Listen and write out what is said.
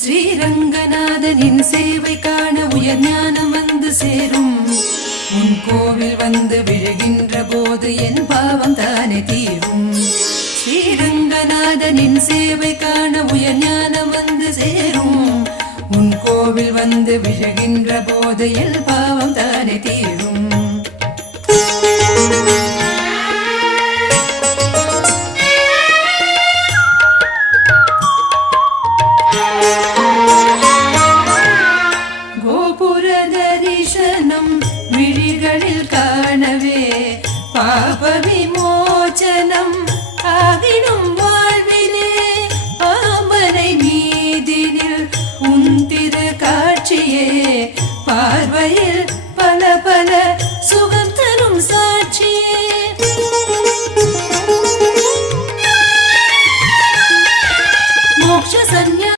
ஸ்ரீரங்கநாதனின் சேவை காண உயர் ஞானம் வந்து சேரும். உன் கோவில் வந்து விழுகின்ற போது என் பாவம் தானே தீரும். ஸ்ரீரங்கநாதனின் சேவை காண உயர் ஞானம் வந்து சேரும். உன் கோவில் வந்து விழுகின்ற போது என் பாவம் தானே தீரும். விழிகளில் காணவே பாப விமோச்சனம் ஆகிடும் வாழ்விலே. பாம்பனை மீதினில் உன் திரு காட்சியே பார்வையில்